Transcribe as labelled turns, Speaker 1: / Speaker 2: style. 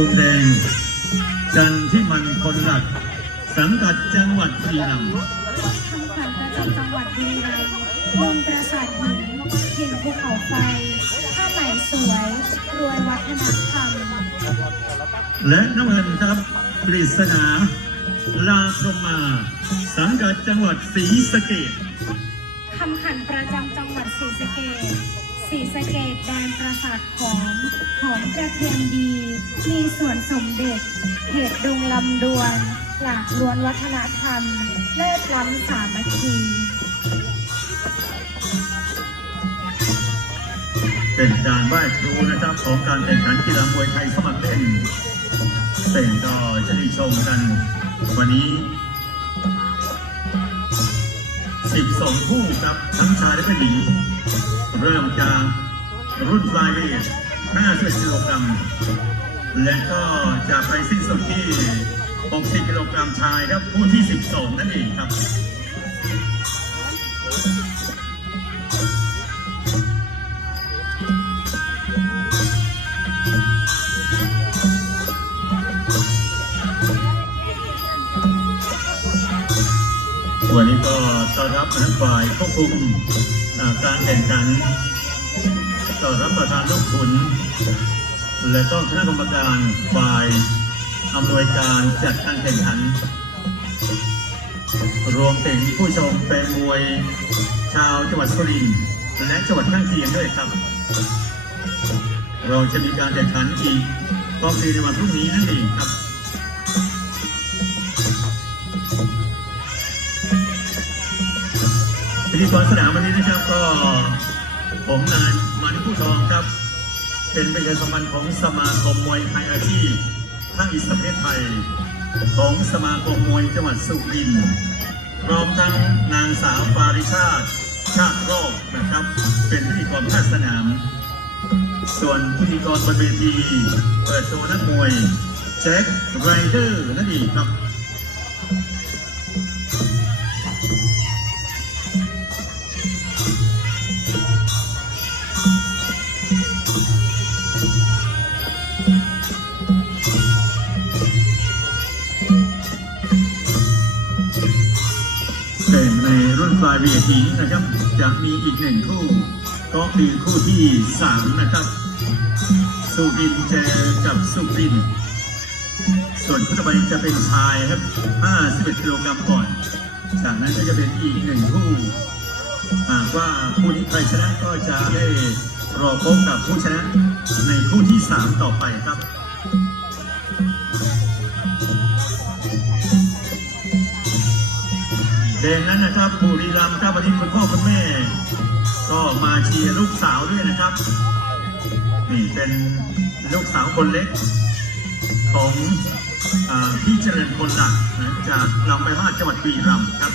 Speaker 1: มุมแดงจันทิมันคนหลัก สังกัดจังหวัดบุรีรัมย์
Speaker 2: คำขวัญประจำจังหวัดบุรีรัมย์เมืองปราสาทหินหินภูเขาไฟผ้าไหมสวยรวยวัฒนธรรม
Speaker 1: และน้ำเงินครับกฤษณาลาพรหมา สังกัดจังหวัดศรีสะเกษ
Speaker 2: คำขันประจำจังหวัดศรีสะเกษ ศรีสะเกษแดนปราสาทหอมหอมกระเทียมดี มีส่วนสมเด็จเหตุดุงลำดวน หลากล้วนวัฒนธรรม เลิศล้ำสามัคคี
Speaker 1: เป็นการไหว้ครูนะครับของการแข่งขันกีฬามวยไทยสมัครเล่นเต่งก็จะได้ชมกัน วันนี้ 12 คู่ครับทั้งชายและหญิง เริ่มจากรุ่นไฟลายเวท50กิโลกรัม และก็จะไปสิ้นสุดที่ 60 กิโลกรัมชายครับคู่ที่ 12 นั่นเองครับวันนี้ก็ต้อนรับคณะฝ่ายควบคุม การแข่งขันต้อรับประธานลูกขุน และก็คณะกรรมการฝ่ายอำนวยการจัดการแข่งขัน รวมถึงผู้ชมแฟนมวย ชาวจังหวัดสุรินทร์และจังหวัดข้างเคียงด้วยครับ เราจะมีการแข่งขันอีกก็คือในวันพรุ่งนี้นั่นเองครับ พิธีกรสนามวันนี้นะครับก็ผมนายมานิผู้ทองครับ เป็นประชาสัมพันธ์ของสมาคมมวยไทยอาชีพภาคอีสานประเทศไทย ของสมาคมมวยจังหวัดสุรินทร์พร้อมทั้งนางสาวปาริชาติชาติโรคนะครับ เป็นพิธีกรภาคสนาม ส่วนพิธีกรบนเวทีเปิดตัวนักมวยแจ็คไรเดอร์นั่นเองครับ แต่ในรุ่นปลายเวทีนะครับ จะมีอีกหนึ่งคู่ ก็คือคู่ที่สามนะครับ สุรินเจอกับสุริน ส่วนคู่ต่อไปจะเป็นชายครับ 51กิโลกรัมก่อน จากนั้นก็จะเป็นอีกหนึ่งคู่หากว่าคู่นี้ใครชนะก็จะได้รอพบกับผู้ชนะในคู่ที่สามต่อไปครับ เด่นนั้นนะครับบุรีรัมย์ครับวันนี้คุณพ่อคุณแม่ ก็มาเชียร์ลูกสาวด้วยนะครับ นี่เป็นลูกสาวคนเล็ก ของอพี่เจริญคนหลักนะจากลำไปมาจังหวัดบุรีรัมย์ครับ